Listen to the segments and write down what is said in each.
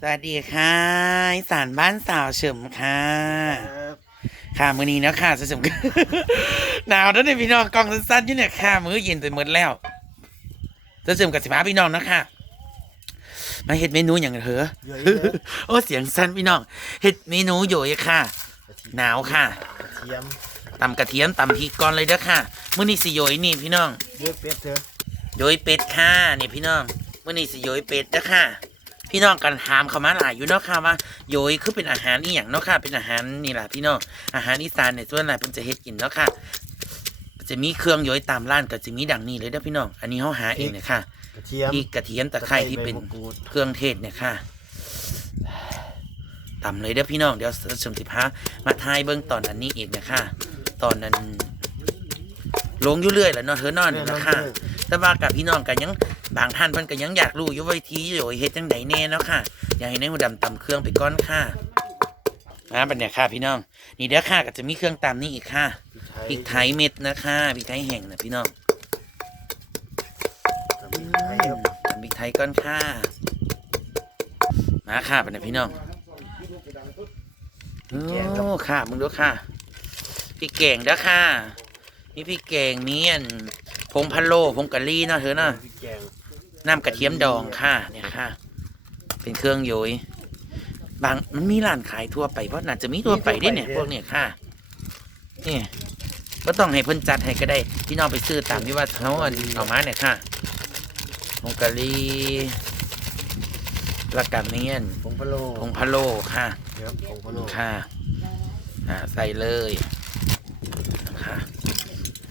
สวัสดีค่ะอีสานบ้านสาวเฉิมค่ะครับค่ะมื้อนี้เนาะค่ะสาวเฉิม หนาวแล้วเนี่ยพี่น้องกล้องสั้นๆอยู่เนี่ยค่ะ มื้อเย็นไปหมดแล้วสาวเฉิมกับสิบห้าพี่น้องเนาะค่ะ มาเฮ็ดเมนูอย่างเถอะเยอะโอ้เสียงสั้นพี่น้องเฮ็ดเมนูโยยค่ะ หนาวค่ะกระเทียมตำกระเทียมตำพริกก่อนเลยเด้อค่ะมื้อนี้สิโยยนี่พี่น้องเยอะเป็ดเถอะโยยเป็ดค่ะนี่พี่น้องมื้อนี้สิโยยเป็ดเด้อค่ะ พี่น้องกันถามเขามาหลายอยู่เนาะค่ะว่าโยยคือเป็นอาหารอีหยังเนาะค่ะ เป็นอาหารนี่แหละพี่น้องอาหารอีสานเนี่ยส่วนใหญ่เพิ่นจะเฮ็ดกินเนาะค่ะจะมีเครื่องโยยตามร้านก็จะมีดังนี้เลยเด้อพี่น้องอันนี้เฮาหาเองเนี่ยค่ะกระเทียม พริกกระเทียมตะไคร้ที่เป็นใบมะกรูดเครื่องเทศเนี่ยค่ะตำเลยเด้อพี่น้องเดี๋ยวชมสิพามาทายเบิ่งตอนอันนี้อีกนะคะตอนนั้น ลงอยู่เรื่อยแหละเนาะเธอนอนนี่ละค่ะ แต่ว่ากับพี่น้องกันยังบางท่านเพิ่นก็ยังอยากรู้อยู่ว่าวิธีโยยเฮ็ดจังไดแน่เนาะค่ะอยากให้ในายหูดำตำเครื่องไปก่อนค่ะมาบัดเนี่ยค่ะพี่น้อง นี่เด้อค่ะก็จะมีเครื่องตำนี่อีกค่ะพริกไทยเม็ดนะคะพริกไทยแห้งนะพี่น้องพริกไทยครับตำพริกไทยก่อนค่ะมาค่ะบัดเนี่ยพี่น้องโอ้ค่ะมึงดูค่ะพริกแกงเด้อค่ะ มีพริกแกงมีอันผงพะโล้ผงกะหรี่เนาะเธอเนาะพริกแกงน้ำกระเทียมดองค่ะ เนี่ยค่ะ เป็นเครื่องโยยบางมันมีร้านขายทั่วไปเพราะน่าจะมีทั่วไปด้วยเนี่ยพวกเนี่ยค่ะนี่ก็ต้องให้เพิ่นจัดให้ก็ได้พี่น้องไปซื้อตามที่ว่าเขาเอาเอามาเนี่ยค่ะผงกะหรี่และกันเนียนผงพะโล้ผงพะโล้ค่ะ ครับผงพะโล้ค่ะอ่าใส่เลยค่ะ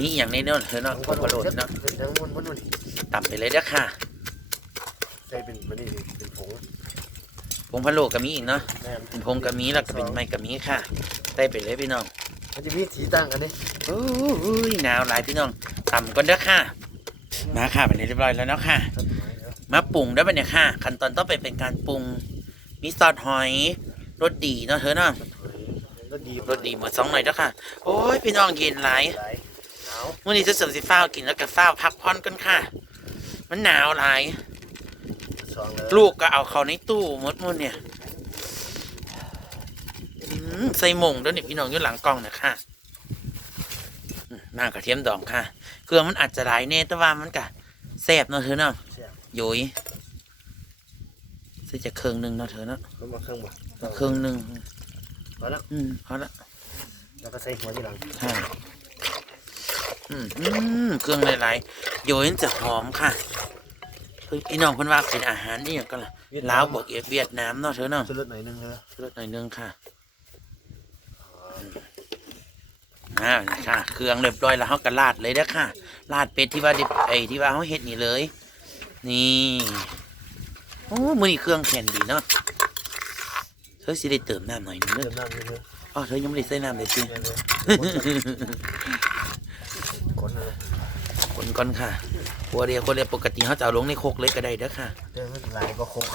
นี่อหย่างในเนาะเธอเนาะผงพะโล้เนาะเป็นทั้งมวลพะโล้นี่ต่ำไปเลยเด้อค่ะใส่เป็นมันนี่เป็นผงผงพะโล้ก็มีอีกเนาะแม่นเป็นพงกะมีแล้วก็เป็นไม้กะมีค่ะได้ไปเลยพี่น้องมันจะมีสีต่างกันนี่โอ้ยหนาวหลายพี่น้องต่ำก่อนเด้อค่ะ มาค่ะไปเรียบร้อยแล้วเนาะค่ะครับมาปรุงได้ปะเนี่ยค่ะ ขั้นตอนต้องไปเป็นการปรุงมีซอสหอยรสดีเนาะเธอเนาะรสดีรสดีหมดสองหน่อยเด้อค่ะ โอ้ยพี่น้องกินหลาย หลายหนาวมื่อนี้จะเสริมสิฟ้าวกินแล้วก็ฟ้าวพักผ่อนกันค่ะ มันหนาวหลาย สองเลยลูกก็เอาเขาในตู้หมดมุ่นเนี่ยอืมใส่หมงด้วยนี่พี่น้องอยู่หลังกล้องนะค่ะอืมน้ำกระเทียมดองค่ะ เครื่องมันอาจจะหลายแน่แต่ว่ามันก็แซ่บเนาะเธอเนาะแซ่บโยยซื้อจากเครื่องหนึ่งเนาะเธอเนาะแล้วมาเครื่องบ่เครื่องหนึ่งพอแล้วอืมเอาละแล้วก็ใส่หัวที่หลังค่ะ อืมอืมเครื่องหลายๆโยยมันจะหอมค่ะเฮ้ยพี่น้องเพิ่นว่าเป็นอาหารนี่อย่างก็ล่ะลาวบวกเอฟเวียดนามเนาะเธอเนาะชุดรสหน่อยนึงเถอะลดหน่อยนึงค่ะอ่านี่ค่ะ เครื่องเรียบร้อยแล้วเขาก็ราดเลยนะค่ะราดเป็ดที่ว่าดิบไอ้ที่ว่าเขาเฮ็ดนี่เลย นี่โอ้มือนี่เครื่องแข็งดีเนาะเธอสิได้เติมน้ำหน่อยนึงเด้เติอมน้ำนิดนึงอ๋อเธอยังไม่ได้ใส่น้ำเลยสิ แม่นเลยคนเลย ค นก่อนค่ะครัวเดียวครัวเดียวปกติเขาจะเอาลงในโคกเลยก็ได้เด้อค่ะเติมไม่หลายก็ครบ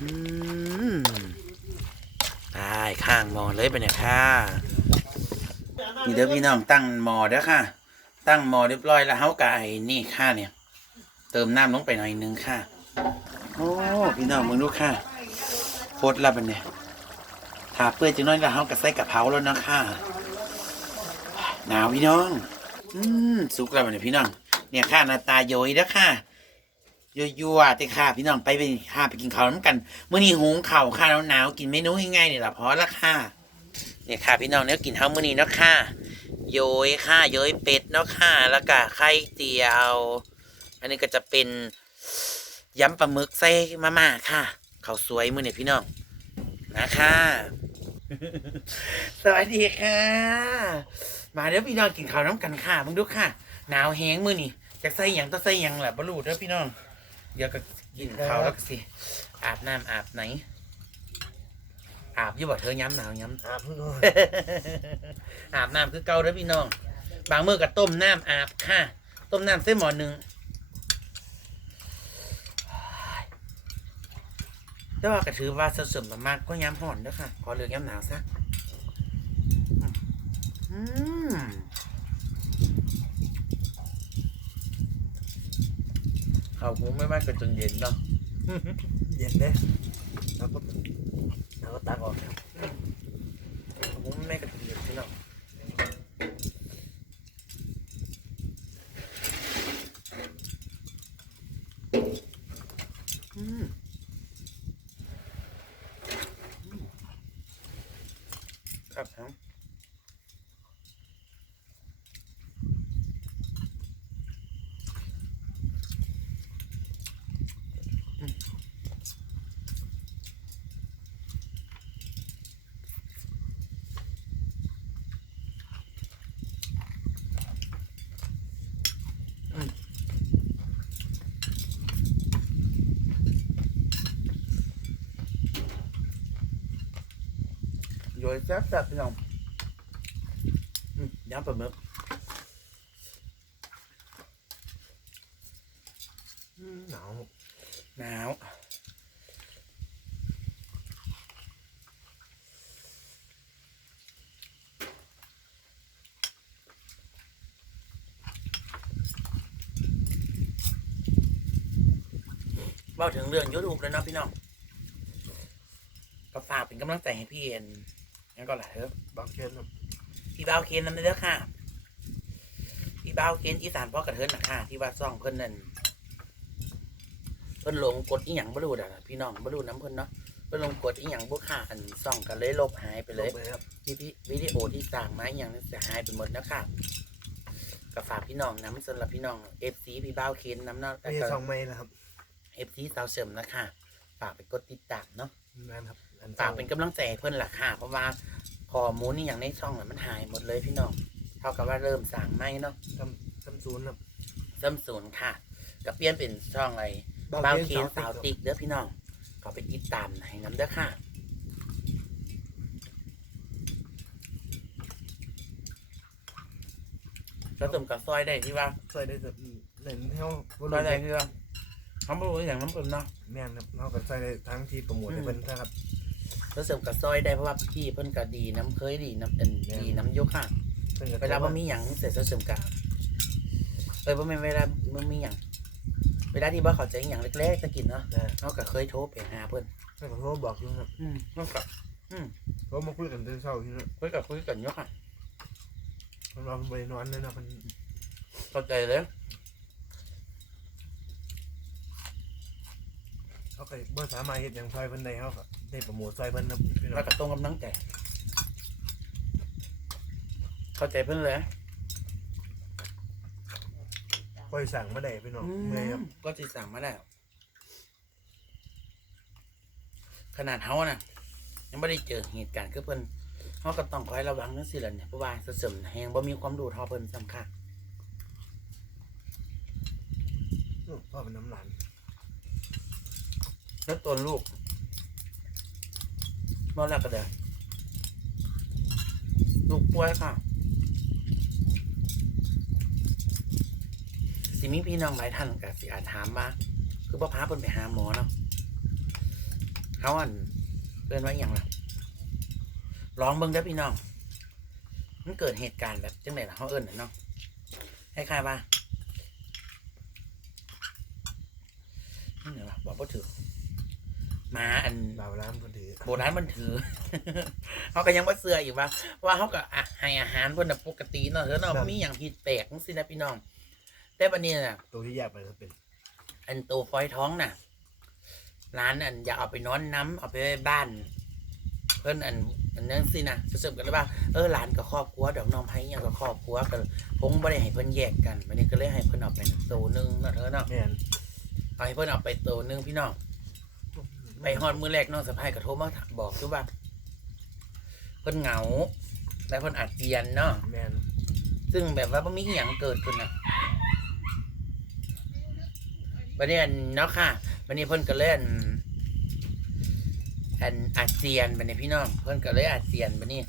อืมได้ข้างหมอเลยไปเนี่ยค่ะนี่เด้อพี่น้องตั้งหมอเด้อค่ะ ตั้งหมอเรียบร้อยแล้วเฮากับไอ้นี่ค่ะเนี่ย เติมน้ำลงไปหน่อยนึงค่ะ โอ้พี่น้องมึงดูค่ะโคตรละบันเนี่ยถาเปื่อยจังน้อยแล้วเฮากับใส่กะเพราแล้วนะค่ะหนาวพี่น้อง อืมสุกแล้วเนี่ยพี่น้อง เนี่ยค่ะหน้าตาโยยเด้อค่ะยั่วแต่ค่ะ พี่น้องไปไปค่ะไปกินข้าวน้ำกันเมื่อนี้หุงข้าวค่ะหนาวๆกินเมนูง่ายๆนี่แหละพอละค่ะเนี่ยค่ะพี่น้องเนี่ยกินเฮาวมื้อนี้เนาะค่ะโยยค่ะโยยเป็ดเนาะค่ะแล้วก็ไข่เจียว อันนี้ก็จะเป็นยำปลาหมึกใส่มาม่าค่ะข้าวสวยมื้อนี้พี่น้องมาค่ะสวัสดีค่ะ มาเดี๋ยวพี่น้องกินข้าวน้ำกันค่ะมึงดูค่ะ หนาวแห้งมื้อนี้จะใส่หยังต้องใส่หยังแหละบรูเด้อพี่น้อง เดี๋ยวก็กินข้าวแล้วก็สิ อาบน้ำอาบไหน อาบอยู่บ่เธอย้ำหนาวย้ำ อาบนู่นอาบน้ำคือเก่าเด้อพี่น้อง บางมื้อก็ต้มน้ำอาบค่ะ ต้มน้ำเส้นหมอหนึ่งแต่ว่าก็ถือว่าเสริมมามากก็ย้ำห่อนเด้อค่ะ ขอเลือกย้ำหนาวซะอืมเขาวคงไม่มากก็จนเย็นเนาะ เย็นเด้แล้วก็แล้วก็ตักออกผมไม่กระตุ้นพี่น้องอืมครับครับอืม โยแซ่บแซ่บพี่น้องอืมยำปลาหมึกหนาวหนาวเว่าถึงเรื่องยูทูบแล้วนะพี่น้องก็ฝากเป็นกำลังใจให้พี่เอ็น งั้นก็แหละเถอะบักเช่นครับพี่บ้าวเคนนั่นเด้อค่ะ พี่บ้าวเคนอีสานพ่อกระเทินนะค่ะ ที่ว่าซ่องเพิ่นนั่นเพิ่นลงกดอีหยังบ่รู้อะพี่น้องบ่รู้น้ำเพิ่นเนาะเพิ่นลงกดอีหยังบ่ค่ะอันซ่องก็เลยลบหายไปเลยลงครับที่พี่วิดีโอที่สั่งมาอหย่างนั้นเสียหายไปหมดนะคะก็ฝากพี่น้องน้ำสำหรับพี่น้องเอฟซีพี่บ้าวเคนน้ำเนาะแต่ไม่ก็ใช่สองไม้แล้วครับเอฟซีสาวเสริมนะคะ ฝากไปกดติดตามเนาะนั่นครับอันฝากเป็นกำลังใจให้เพิ่นล่ะค่ะ เพราะว่าข้อมูลนี่อย่างในช่องน่ะมันหายหมดเลยพี่น้องเท่ากับว่าเริ่มสั่งไม่เนาะซ้ำซ้ำศูนย์ครับซ้ำศูนย์ค่ะก็เปลี่ยนเป็นช่องอะไรบ้าวเคนสาวติ๊กเด้อพี่น้องก็ไปติดตามให้น้ำเด้อค่ะ แล้วสมกับซอยได้ที่ว่า ใส่ได้แบบเล่นเท่าซอยได้ที่ว่า ทำบรู้อย่างน้ำเพิ่นเนาะแม่นครับเขาก็ใส่ได้ทั้งที่โปรโมทให้เพิ่นนะครับแล้วเสริมกับซอยได้เพราะว่าพี่เพิ่นก็ดีน้ำเคยดีน้ำเอ็นดีน้ำยกค่ะเพิ่นก็เวลาบ่มีหยังเสร็จเสริมกับเอ้ยบ่แม่นเวลาบ่มีหยังเวลาที่บ่เข้าใจหยังเล็กๆตะกินเนาะนะเขาก็เคยโทรไปหาเพิ่นเพิ่นก็โทรบอกอยู่ครับอืมเขาก็โทรมาคุยกันตอนเช้าที่นั่นคุยกับคุยกันยกค่ะเพิ่นว่าเพิ่นบ่ไปนอนเลยนะเพิ่นเข้าใจเลย เขาก็บ่สามารถเฮ็ดหยังซอยเพิ่นได้เขาก็ได้โปรโมทซอยเพิ่นนะพี่น้อแล้วงก็ตรงกำลังใจ เข้าใจเพิ่นเลยปล่อยสั่งมาได้พี่น้องอืเมื่อยครับมก็สิสั่งมาได้ขนาดเฮาน่ะ ยังไม่ได้เจอเหตุการณ์คือเพิ่นเฮาก็ต้องคอยระวังจังซี่แหละเนี่ยเพราะว่าเสริมแฮงบ่มีความรู้เท่าเพิ่นสำคัญ อื้อพ่อเป็นน้ำหลาน แล้วตัวลูกนอนแล้วก็เด้อลูกป่วยค่ะ สิมีพี่น้องหลายท่านก็สิอาจถามว่าคือบ่พาเพิ่นไปหาหมอเนาะเขาอันเอิ้นว่าอย่างล่ะลองเบิ่งเด้พี่น้อง มันเกิดเหตุการณ์แบบจังไดล่ะเขาเอิ้นน่ะเนาะคล้ายๆว่านี่เหรอวะบอกบ่ถูกห มาอันบ่าวร้านเพิ่นถือโบราณมันถือ เขาก็ยังว่าเสืออยู่ว่า ว่าเขาก็อะให้อาหารเพิ่นน่ะปกติเนาะเถอะเนาะบ่มีอย่างผิดแปลกจังซี่นะพี่น้อง แต่บัดนี้น่ะ ตัวที่แยกไปก็เป็นอันตัวฟอยท้องน่ะ ร้านอันอยากเอาไปนอนน้ำเอาไปไว้บ้าน เพิ่นอันอันนั้นสินะจะเสริมกันเลยว่าเออหลานกับครอบครัวดอกน้องไผ่ยังกับครอบครัวกันผมบ่ได้ให้เพิ่นแยกกันวันนี้ก็เลยให้เพิ่นเอาไปตัวหนึงเนาะเธอเนาะ แม่น เอาให้เพิ่นเอาไปตัวหนึงพี่น้อง ไปฮอดมือแรกน้องสะพายก็โทรมาบอกคือว่าเพิ่นเหงา และเพิ่นอาจเรียนเนาะแม่นซึ่งแบบว่าบ่มีอหย่างเกิดขึ้นอะบัดนี้อันเนาะค่ะบัดนี้เพิ่นก็เล่นอันอาเซียนบัดนี้พี่น้องเพิ่นก็เลยอาเซียนบัดนี้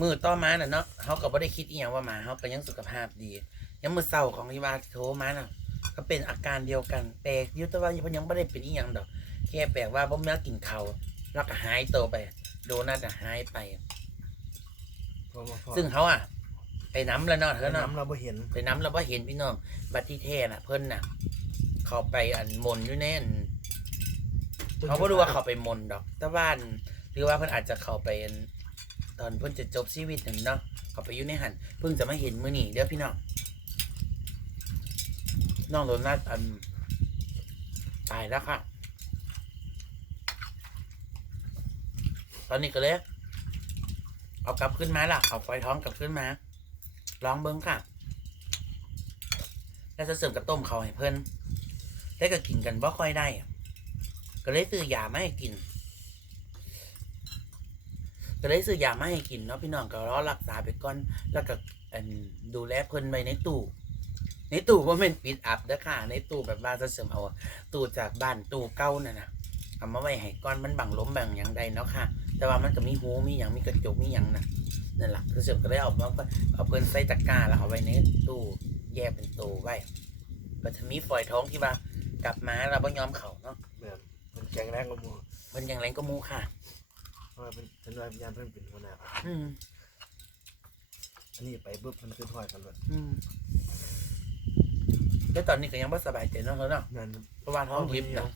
มือต่อมาน่ะเนาะเฮาก็บ่ได้คิดอีหยังว่าหมาเฮาก็ยังสุขภาพดี ยังมื้อเช้าของที่ว่าโทรมาน่ะ ก็เป็นอาการเดียวกันแปลกอยู่แต่ว่าเพิ่นยังบ่ได้เป็นอีหยังดอกแค่แปลกว่าบ่แม่นกินข้าวแล้วก็หายตัวไป โดนัทน่ะหายไปโทรมาพอซึ่งเขาอะ ไปน้ำแล้วเนาะเธอเนาะ น้ำเราบ่เห็นไปน้ำแล้วว่าเห็นพี่น้องบัดที่แท้น่ะ เพิ่นน่ะ เขาไปอันมนต์อยู่ในอันเขาก็รู้ว่าเขาไปมนต์ดอกแต่บ้านหรือว่าเพิ่นอาจจะเข้าไปอันตอนเพิ่นจะจบชีวิตนั่นเนาะเขาไปอยู่ในหันเพิ่งจะมาเห็นมื้อนี้เด้อพี่น้องน้องโดนัทอันตายแล้วค่ะ อนนี้ก็เลยเอากลับขึ้นมาล่ะ เอาไฟท้องกลับขึ้นมา ลองเบิ้งค่ะ แล้วจะเสริมกับต้มเขาให้เพิ่นได้ก็กินกันบ่ค่อยได้ ก็เลยซื้อยามาให้กิน ก็เลยซื้อยามาให้กินเนาะพี่น้องก็รอรักษาไปก่อน แล้วก็ดูแลเพิ่นไว้ในตู้ ในตู้ว่าเป็นปิดอัพเด้อค่ะ ในตู้แบบว่าจะเสริมเอา ตู้จากบ้านตู้เก่านั่นนะเอามาไว้ให้ก้อนมันบังล้มบังอย่างใดเนาะค่ะ แต่ว่ามันก็มีหูมีอย่างมีกระจกมีอย่างนะนั่นแหละจะเสริมก็ได้เอามาเอาเพิ่นใส่ตะกร้าแล้วเอาไว้ในตู้แยกเป็นตู้ไว้ก็จะมีฝอยท้องที่ว่ากลับมาเราบ่ยอมเขาเนาะแบบมันแข็งแรงกว่าหมูมันยังแรงก็มูค่ะเพราะว่าเป็นฉันว่าพยานเพิ่นเป็นหัวหน้าอืมอันนี้ไปปุ๊บมันคือถอยกันเลยอืมแล้วตอนนี้ก็ยังไม่สบายใจเนาะเนาะนั่นเพราะว่าท้องยิบนะ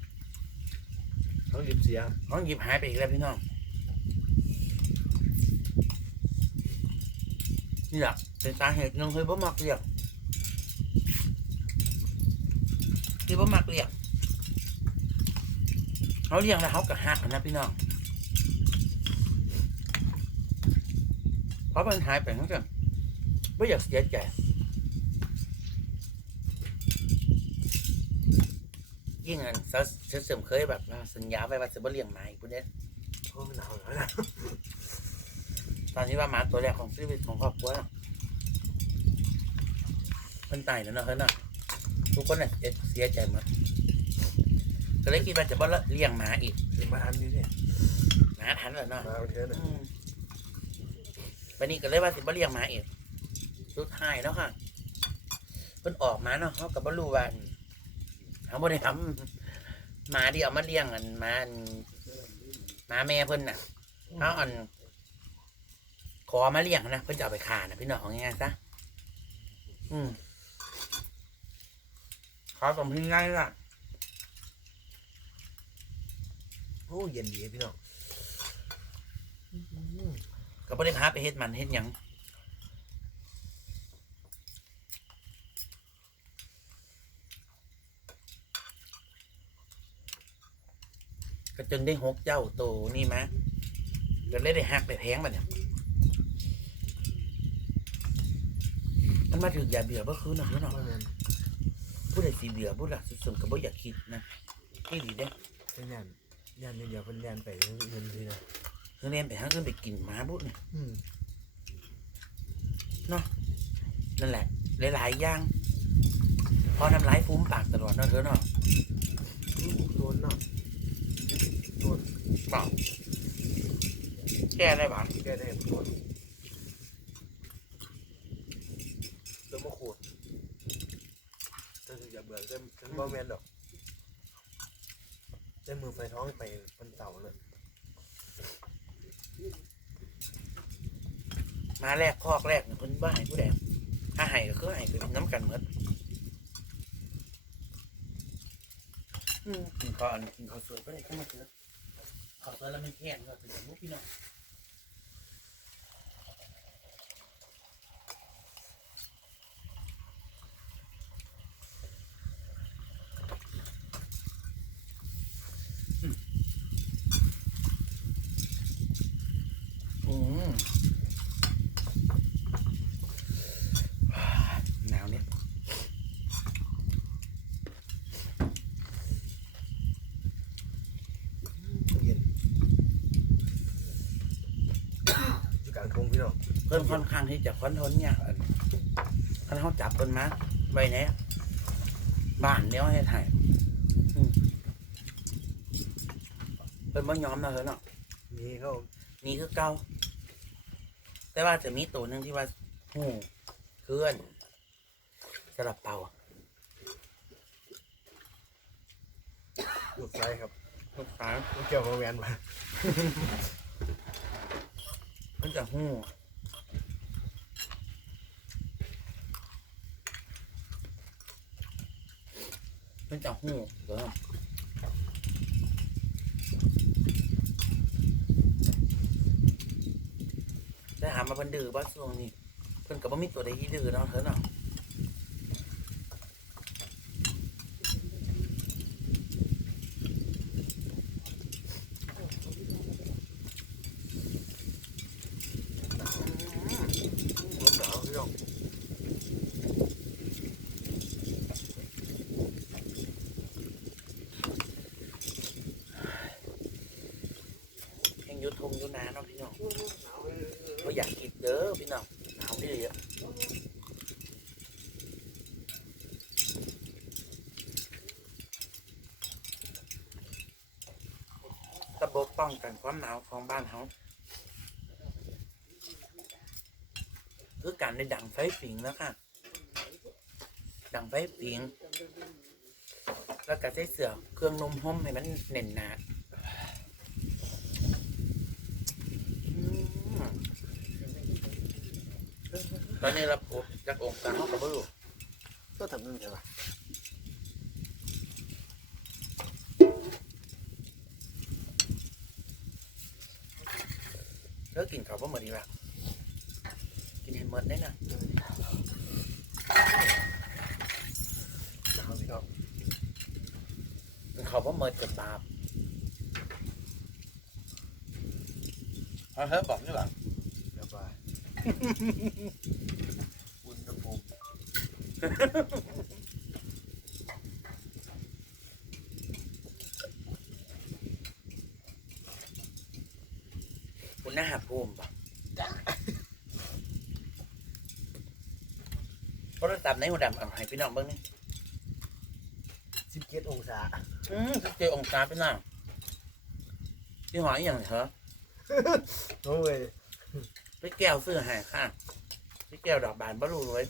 ท้องยิบเสียท้องยิบหายไปอีกแล้วพี่น้อง นี่แหละเป็นสาเหตุหนึงคือบ่มักเรียกคือบ่มักเรียกเขาเลี้ยงแล้วเขาก็หักนะพี่น้องเพราะมันหายไปทั้งกันไม่อยากเสียใจยิ่งอันเสเสริมเคยแบบ สัญญาไว้ว่าจะบ่เลี้ยงหมาอีกพวกเนี้ยโอ้มันหนาวแล้วนะ อนนี้ว่าหมาตัวแรกของชีวิตของครอบครัวน่ะมันตายแล้วเนาะเฮ้ยเนาะทุกคนเนี่ยจะเสียใจหมดก็เลยคิดว่าจะบ่เลี้ยงหมาอีกถึงมาทันนี่เนี่ยหมาทันแล้วเนาะมาเทือนอืมวันนี้ก็เลยว่าสิบ่เลี้ยงหมาอีกสุดท้ายแล้วค่ะเพิ่นออกมาเนาะเขาก็บ่รู้ว่าเขาบ่ได้ทำหมาที่เอามาเลี้ยงอันหมาอันหมาแม่เพิ่นน่ะเขาอัน ขอมาเลี้ยงนะเพิ่นจะเอาไปขานะพี่น้องง่ายๆซะอืมขอสมพิงง่ายละโอ้เย็นดีพี่น้องก็บ่ได้พาไปเฮ็ดมันเฮ็ดหยังก็จนได้หกเจ้าโตนี่มะก็เลยได้หักไปแพงบัดเนี่ย มันมาถึงยาเบื่อเมื่อคืนเนาะเนาะว่าแม่นผู้ใดสีเบื่อผู้หลักสุดๆก็บ่อยากคิดนะนี่ดีเด้เป็นยันยันเดียวเป็นยันไปเงินทีนะเรียนไปหาเงินไปกินหมาบุญอืมนั่นแหละ หลายๆอย่างพอน้ำลายฟูมปากตลอดเนาะเธอเนาะโดนเนาะโดนเปล่าแก้ได้ปะแก้ได้โดนเติ มมะขูดแต่คือย่าเบื่อเต็มฉันบ่แม่นดอกได้มือไฟท้องไปมันเต่าเลยมาแรกคอกแรกเนี่ยเพิ่นบ้าให้ผู้ใดงถ้าให้ก็คือให้ไปเป็นน้ำกันเหมือนกินข้าวอันกินข้าวสวยก็ได้ขึ้นมาเถอะข้าวสวยแล้วมันแข็งก็เป็นอย่างนี้พี่น้องอืมหนาวเนี่ย เย็นอยู่กลางทงพี่น้อง เพิ่นค่อนข้างที่จะคอนโทรลยากอันถ้าเขาจับเพิ่นมาไว้ในบ้านเนี้ยให้ถ่ายอืมเพิ่นบ่ยอมนะเพิ่นเนาะมีเขามีคือเก่าแต่ว่าจะมีตัวหนึ่งที่ว่าหูเคลื่อนสลับเป่าอะลูกซ้ายครับลูกสาวลูกเกี่ยวกับแวนมามันจะหู มันจะหูเด้อได้หามาเพิ่นดื้อบ่ช่วงนี่เพิ่นก็บ่มีตัวใดที่ดื้อเนาะเถอะเนาะ ระบบป้องกันความหนาวของบ้านเฮาคือการได้ดังไฟฝิงแล้วค่ะ ดังไฟฝิง แล้วก็ใช้เสือเครื่องนมห่มให้มันเน่นหนาอืมตอนนี้เราปลูกจากองค์การเขากับลูกก็ทำนั่นใช่ปะ ลิกกินข้าวบ่หมดดีกว่ากินให้หมดได้น่ะหนาวพี่น้องกินข้าวบ่หมดกับบาปเอาเฮ้ยบอกนี่หลังเดี๋ยวไปอุณหภูมิคุณน่าหักภูมิป่ะ เพราะเราตามในหัวดำเอาให้พี่น้องเบิ่งนี่สิบเจ็ดองศาอืมเจอองศาพี่น้องพี่หอยอหย่างเหรอโอ้ยพี่แก้วซื้อให้ค่ะพี่แก้วดอกบานบรูเลย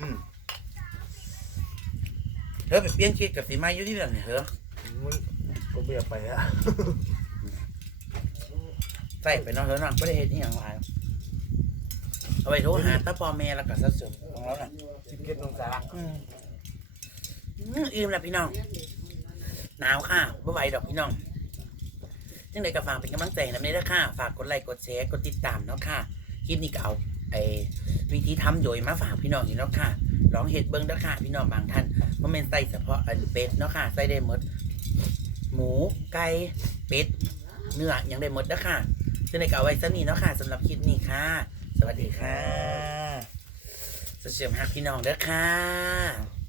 อืมเธอไปเปลี่ยนคิดกับสีไม้อยู่ที่ไหนเหรอมันก็ไม่อยากไปอะ ใส่ไปเนอนเถอะเนาะไม่ได้เห็นนี่อย่างไรเอาไปโทรหาตาปอแม่แล้วก็สัดส่วนของเราน่ะสิบเจ็ดองศาอืมอืมอิ่มแล้วพี่น้อง หนาวค่ะบ่ไหวดอกพี่น้องยังไงก็ฝากเป็นกำลังใจนะไม่ได้ค่ะ ฝากกดไลค์กดแชร์กดติดตามเนาะค่ะ คลิปนี้ก็เอาไอ้วิธีทำโดยมาฝากพี่น้องอีกเนาะค่ะ ลองเห็ดเบิ้งเด้อค่ะ พี่น้องบางท่านเพราะมันใส่เฉพาะอันเป็ดเนาะค่ะใส่ได้หมด หมูไก่เป็ดเนื้อยังได้หมดเด้อค่ะ ซึ่นในก็เอาไว้สนี้เนาะค่ะสำหรับคลิปนี้ค่ะ สวัสดีค่ะเสียมฮักพี่น้องเด้อค่ะ